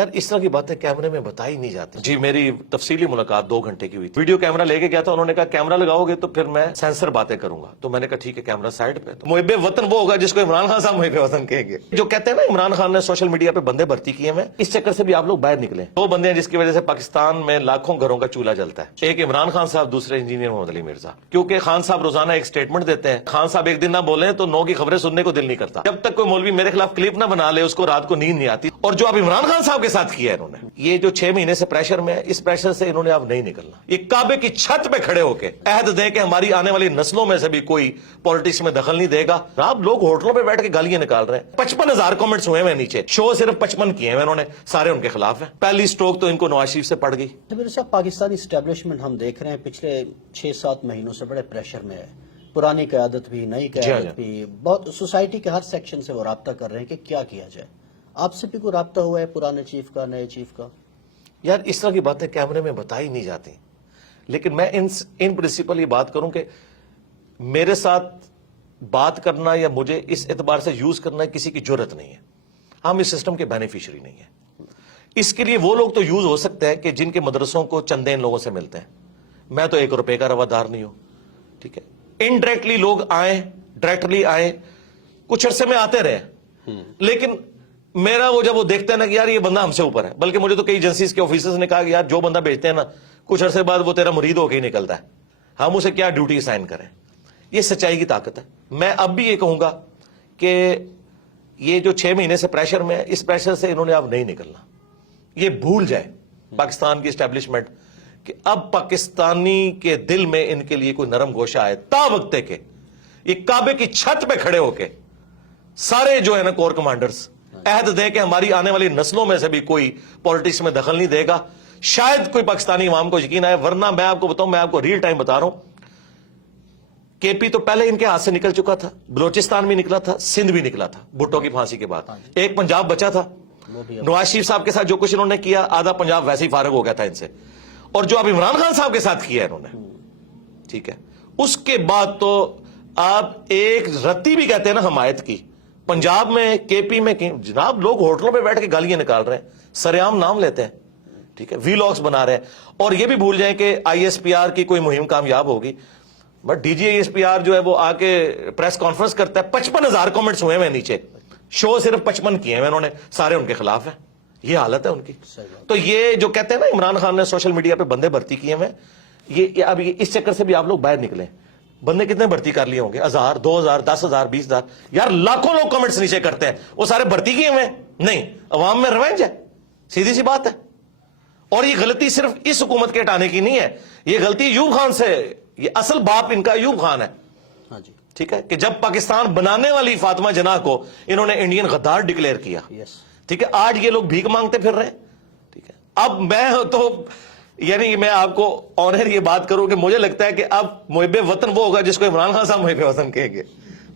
यार इस तरह की बातें कैमरे में बताई नहीं जाती। जी मेरी तफसीली मुलाकात 2 घंटे की हुई थी। वीडियो कैमरा लेके गया था, उन्होंने कहा कैमरा लगाओगे तो फिर मैं सेंसर बातें करूंगा। तो मैंने कहा ठीक है कैमरा साइड पे। तो मुहिब्बे वतन वो होगा जिसको इमरान खान साहब मुहिब्बे वतन कहेंगे। जो कहते हैं ना इमरान खान ने सोशल मीडिया पे बंदे भर्ती किए हैं, इस चक्कर से भी आप लोग बाहर निकले। 2 बंदे हैं जिसकी वजह से पाकिस्तान में लाखों घरों का चूल्हा जलता है। एक इमरान खान साहब, दूसरे इंजीनियर मोहम्मद अली मिर्जा। क्योंकि खान साहब रोजाना एक स्टेटमेंट देते हैं, खान साहब एक दिन ना बोले तो 9 की खबरें सुनने को दिल नहीं करता। जब तक कोई मौलवी मेरे खिलाफ क्लिप ना बना ले उसको रात को नींद नहीं आती। और जो अब इमरान खान साहब के साथ किया है इन्होंने, ये जो 6 महीने से प्रेशर में है, इस प्रेशर से इन्होंने अब नहीं निकलना। ये काबे की छत पे खड़े होके अहद दे कि हमारी आने वाली नस्लों में से भी कोई पॉलिटिक्स में दखल नहीं देगा। आप लोग होटलों पे बैठ के गालियां निकाल रहे हैं। 55,000 कमेंट्स हुए हैं नीचे, शो सिर्फ 55 किए हैं इन्होंने, सारे उनके खिलाफ है। पहली स्ट्रोक तो इनको नवाज शरीफ से पड़ गई। मेरे साहब, पाकिस्तानी एस्टेब्लिशमेंट हम देख रहे हैं पिछले 6-7 महीनों से बड़े प्रेशर में है। पुरानी क़यादत भी, नई क़यादत भी, बहुत सोसाइटी के हर सेक्शन से वो राब्ता कर रहे हैं कि क्या किया जाए। आपसे भी कोई राब्ता हुआ है पुराने चीफ का, नए चीफ का? यार इस तरह की बातें कैमरे में बताई नहीं जाती, लेकिन मैं इन प्रिंसिपल ये बात करूं कि मेरे साथ बात करना या मुझे इस एतबार से यूज करना किसी की जरूरत नहीं है। हम इस सिस्टम के बेनिफिशियरी नहीं है। इसके लिए वो लोग तो यूज हो सकते हैं कि जिनके मदरसों को चंदे इन लोगों से मिलते हैं। मैं तो 1 रुपए का रवादार नहीं हूं, ठीक है। इनडायरेक्टली लोग आए, डायरेक्टली आए, कुछ अरसे में आते रहे, लेकिन मेरा वो जब वो देखते हैं ना कि यार ये बंदा हमसे ऊपर है, बल्कि मुझे तो कई एजेंसीज के ऑफिसर्स ने कहा कि यार जो बंदा भेजते हैं ना, कुछ अरसे बाद वो तेरा मुरीद होकर ही निकलता है, हम उसे क्या ड्यूटी असाइन करें। ये सच्चाई की ताकत है। मैं अब भी ये कहूंगा कि ये जो 6 महीने से प्रेशर में है, इस प्रेशर से इन्होंने अब नहीं निकलना। ये भूल जाए पाकिस्तान की एस्टेब्लिशमेंट कि अब पाकिस्तानी के दिल में इनके लिए कोई नरम गोशा है। ता वक्त के ये काबे की छत पे खड़े होके सारे जो है ना कोर कमांडर्स अहद दे कि हमारी आने वाली नस्लों में से भी कोई पॉलिटिक्स में दखल नहीं देगा। शायद कोई पाकिस्तानी इमाम को यकीन आए, वरना मैं आपको बताऊं, मैं आपको रियल टाइम बता रहा हूं, केपी तो पहले इनके हाथ से निकल चुका था, बलोचिस्तान भी निकला था, सिंध भी निकला था भुट्टो की फांसी के बाद। एक पंजाब बचा था। नवाज शरीफ साहब के साथ जो कुछ इन्होंने किया, आधा पंजाब वैसे ही फारग हो गया था इनसे। और जो अब इमरान खान साहब के साथ किया इन्होंने, ठीक है, उसके बाद तो आप एक रत्ती भी कहते हैं ना हमायत की, पंजाब में, केपी में, जनाब लोग होटलों पे बैठ के गालियां निकाल रहे हैं, सरेआम नाम लेते हैं, ठीक है, वीलॉग्स बना रहे हैं। और ये भी भूल जाएं कि आईएसपीआर की कोई मुहिम कामयाब होगी, बट डीजी आईएसपीआर जो है वो आके प्रेस कॉन्फ्रेंस करता है, 55,000 कमेंट्स हुए हैं नीचे, शो सिर्फ 55 किए हैं इन्होंने, सारे उनके खिलाफ है। ये हालत है उनकी। तो ये जो कहते हैं ना इमरान खान ने सोशल मीडिया पे बंदे भर्ती किए हैं, ये अब इस चक्कर से भी आप लोग बाहर निकले। बंदे कितने भर्ती कर लिए होंगे? 1000, 2000, 10,000, 20,000। यार लाखों लोग कमेंट्स नीचे करते हैं, वो सारे भर्ती किए हुए नहीं, अवाम में रिवेंज है, सीधी सी बात है। और ये गलती सिर्फ इस हुकूमत के हटाने की नहीं है, ये गलती यूब खान से, ये असल बाप इनका यूब खान है। हाँ जी, ठीक है, कि जब पाकिस्तान बनाने वाली फातिमा जनाह को इन्होंने इंडियन गद्दार डिक्लेयर किया, ठीक है, आज ये लोग भीख मांगते फिर रहे हैं, ठीक है। अब मैं तो यानी मैं आपको ऑनर ये बात करूं कि मुझे लगता है कि अब मुहिब्बे वतन वो होगा जिसको इमरान खान साहब मुहिब्बे वतन कहेंगे,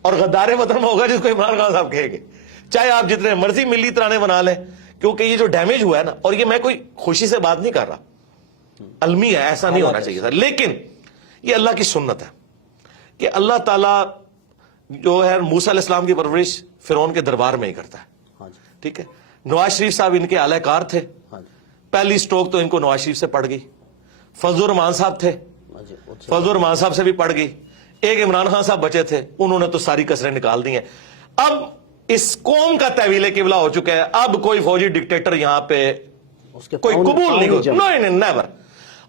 और गद्दारे वतन वो होगा जिसको इमरान खान साहब कहेंगे। चाहे आप जितने मर्जी मिली तराने बना लें, क्योंकि ये जो डैमेज हुआ है ना, और ये मैं कोई खुशी से बात नहीं कर रहा, अलमी है, ऐसा नहीं होना चाहिए था, लेकिन ये अल्लाह की सुन्नत है कि अल्लाह ताला जो है मूसा अलैहिस्सलाम की परवरिश फिरौन के दरबार में ही करता है, ठीक है। नवाज शरीफ साहब इनके आलाकार थे, पहली स्ट्रोक तो इनको नवाज शरीफ से पड़ गई। फजलुर रहमान साहब थे, फजलुर रहमान साहब से भी पड़ गई। एक इमरान खान साहब बचे थे, उन्होंने तो सारी कसरें निकाल दी हैं। अब इस कौम का तहवील किबला हो चुका है, अब कोई फौजी डिक्टेटर यहां पे कोई कबूल नहीं होगा, नहीं, नेवर।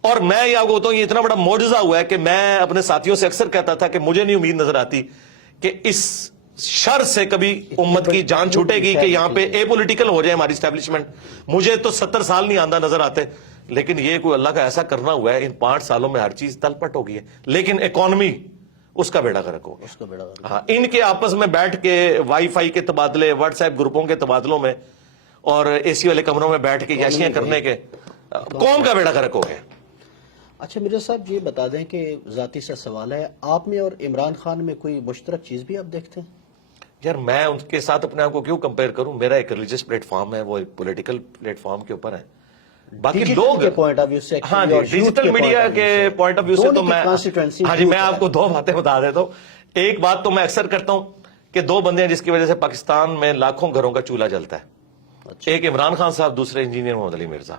और मैं ये आपको बताऊं, ये इतना बड़ा मौजज़ा हुआ है कि मैं अपने साथियों से अक्सर कहता था कि मुझे नहीं उम्मीद नजर आती कि इस शर से कभी उम्मत की जान छूटेगी कि यहां पे एपॉलिटिकल हो जाए हमारी एस्टेब्लिशमेंट। मुझे तो 70 साल नहीं आंदा नजर आते, लेकिन ये कोई अल्लाह का ऐसा करना हुआ है, इन 5 सालों में हर चीज तलपट हो गई है। लेकिन इकोनॉमी उसका बेड़ा गर्क हो गया। हाँ, इनके आपस में बैठ के वाईफाई के तबादले, व्हाट्सएप ग्रुपों के तबादलों में और एसी वाले कमरों में बैठ के याशियां करने के कौम का बेड़ा गर्क हो गया। अच्छा मिर्जा साहब, ये बता दें कि जाती सा सवाल है, आप में और इमरान खान में कोई मुश्तरक चीज भी आप देखते हैं? यार मैं उनके साथ अपने आप को क्यों कंपेयर करूं? मेरा एक रिलीजियस प्लेटफॉर्म है, वो एक पॉलिटिकल प्लेटफॉर्म के ऊपर है। बाकी लोग के पॉइंट ऑफ व्यू से, हाँ जी, डिजिटल मीडिया के पॉइंट ऑफ व्यू से तो मैं, हाँ जी, मैं आपको 2 बातें बता देता हूं। एक बात तो मैं अक्सर करता हूं कि 2 बंदे हैं जिसकी वजह से पाकिस्तान में लाखों घरों का चूल्हा जलता है, ایک عمران خان صاحب, دوسرے انجینئر محمد علی مرزا.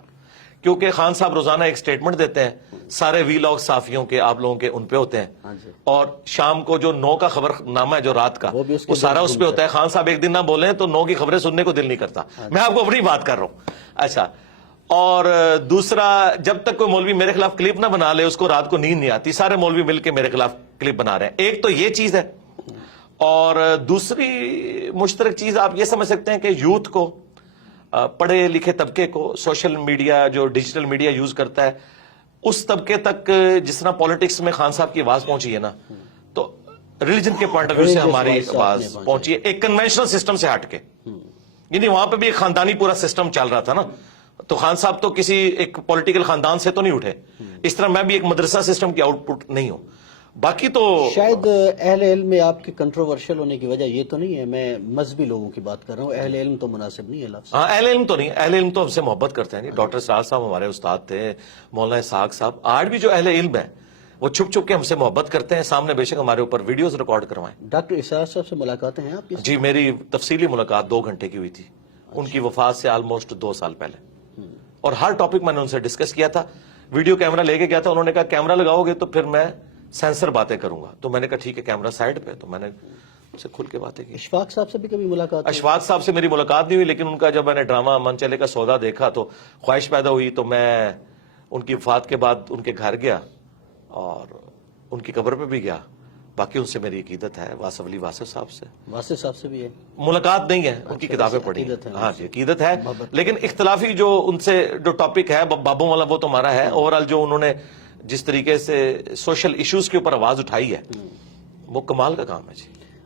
کیونکہ خان صاحب روزانہ ایک سٹیٹمنٹ دیتے ہیں, سارے وی لاگ صحافیوں کے آپ لوگوں کے ان پہ ہوتے ہیں, اور شام کو جو 9 کا خبر نامہ ہے جو رات کا, وہ سارا اس پہ ہوتا ہے. خان صاحب ایک دن نہ بولیں تو 9 کی خبریں سننے کو دل نہیں کرتا. میں آپ کو اپنی بات کر رہا ہوں. اچھا, اور دوسرا, جب تک کوئی مولوی میرے خلاف کلپ نہ بنا لے اس کو رات کو نیند نہیں آتی. سارے مولوی مل کے میرے خلاف کلپ بنا رہے ہیں. ایک تو یہ چیز ہے, اور دوسری مشترک چیز آپ یہ سمجھ سکتے ہیں کہ یوتھ کو, پڑھے لکھے طبقے کو, سوشل میڈیا جو ڈیجیٹل میڈیا یوز کرتا ہے, اس طبقے تک جس طرح پالیٹکس میں خان صاحب کی آواز پہنچی ہے نا, تو ریلیجن کے پوائنٹ آف ویو سے ہماری آواز پہنچی ہے ایک کنونشنل سسٹم سے ہٹ کے. یعنی وہاں پہ بھی ایک خاندانی پورا سسٹم چل رہا تھا نا, تو خان صاحب تو کسی ایک پولیٹیکل خاندان سے تو نہیں اٹھے, اس طرح میں بھی ایک مدرسہ سسٹم کی آؤٹ پٹ نہیں ہوں. باقی تو شاید اہل علم میں آپ کے کنٹروورشل ہونے کی وجہ یہ تو نہیں ہے, میں مذہبی لوگوں کی بات کر رہا ہوں, اہل علم تو مناسب نہیں ہے لفظ. ہاں, اہل علم تو نہیں, اہل علم تو ہم سے محبت کرتے ہیں. ڈاکٹر سراج صاحب ہمارے استاد تھے, مولانا اسحاق صاحب. آج بھی جو اہل علم ہیں وہ چھپ چھپ کے ہم سے محبت کرتے ہیں, سامنے بے شک ہمارے اوپر ویڈیوز ریکارڈ کروائیں. ڈاکٹر اسحاق صاحب سے ملاقاتیں ہیں آپ کی؟ جی, میری تفصیلی ملاقات 2 گھنٹے کی ہوئی تھی. ان کی وفات سے آلموسٹ 2 سال پہلے, اور ہر ٹاپک میں نے ان سے ڈسکس کیا تھا. ویڈیو کیمرہ لے کے گیا تھا, انہوں نے کہا کیمرہ لگاؤ گے تو پھر میں سینسر باتیں کروں گا. تو میں نے کہا ٹھیک ہے, کیمرہ سائڈ پہ. تو میں نے ان سے کھل کے باتیں کی. اشفاق صاحب سے بھی کبھی ملاقات ہوئی؟ اشفاق صاحب سے میری ملاقات نہیں ہوئی, لیکن ان کا جب میں نے ڈرامہ من چلے کا سودا دیکھا تو خواہش پیدا ہوئی. تو میں ان کی وفات کے بعد ان کے گھر گیا اور ان کی قبر پہ بھی گیا. باقی ان سے میری عقیدت ہے. واصف علی واصف صاحب سے, واصف صاحب سے بھی ہے ملاقات نہیں ہے, ان کی کتابیں پڑھی. ہاں جی, عقیدت ہے, لیکن اختلافی جو ان سے جو ٹاپک ہے بابوں والا وہ تو ہمارا ہے. اوورآل جو انہوں نے جس طریقے سے سوشل ایشوز کے اوپر آواز اٹھائی ہے وہ کمال کا کام ہے. جی.